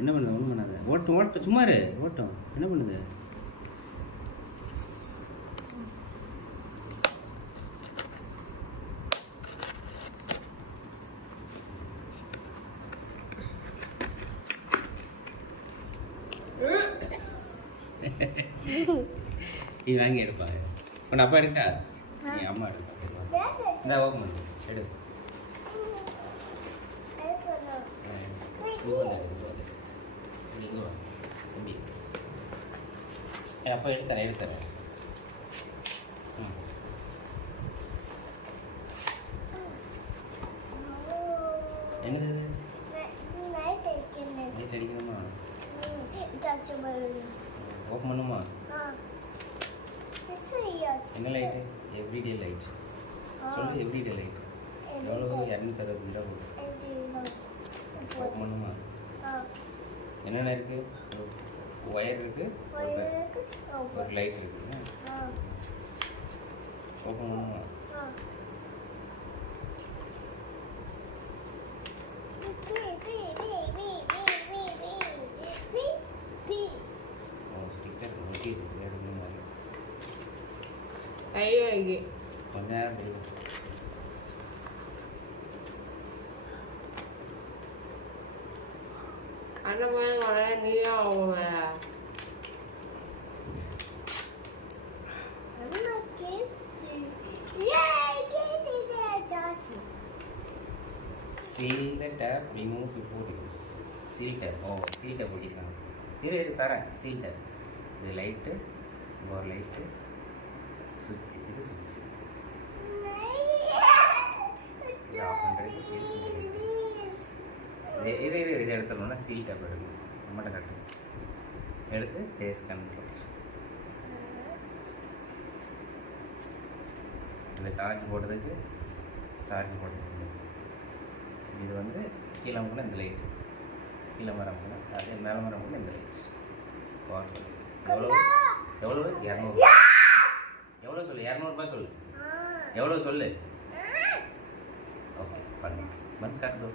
என்ன பண்ணுது? ஒன்றும் பண்ணாத. ஓட்டும் ஓட்டும், சும்மா இரு. ஓட்டும். என்ன பண்ணுது? நீ வாங்கி எடுப்பாங்க. உன் அப்பா எடுக்கா? நீ அம்மா எடுப்பா. இந்த ஓப்பன் பண்ணு. எடு. அப்பா எடுத்துறேன் எடுத்துறேன். என்னது? நைட் அடிக்கணுமா? ஓப்பன் பண்ணுமா? என்ன லைட்டு? Everyday light. சொல்லு, எவ்ரிடே லைட். எவ்வளோ? 260 ரூபா. ஓப்பன் பண்ணுமா? என்னென்ன இருக்கு? ஒயர் இருக்கு, ஒரு லைட் இருக்கு. ஓப்பன் பண்ணுமா? ஸ்டிக்கர் நோட்டீஸ் ஐயோ கொஞ்ச நேரம் அந்த மாதிரி நீயும் அவங்க seal the tap, remove before use. Seal tap. Oh, seal tap போட்டிருக்காங்க. இரு தரேன். seal tap. இது லைட்டு, ஒரு லைட்டு, சுவிட்ச். இது சுவிட்ச். இது ஆஃப் பண்ணுறது. இது எடுத்துடணும்னா seal tap எடுக்கணும். நம்மகிட்ட கட்டணும். எடுத்து ஃபேஸ் கண்ட்ரோல். இதில் சார்ஜ் போடுறதுக்கு இது வந்து கீழே கூட இந்த லைட்டு, கீழே மரம் கூட அதே மேலே மரம் கூட இந்த லைட். எவ்வளோ? 200. எவ்வளோ சொல்லு? 200 சொல்லு. எவ்வளோ சொல்லு? ஓகே பண்ணு. பந்த் காட்டு.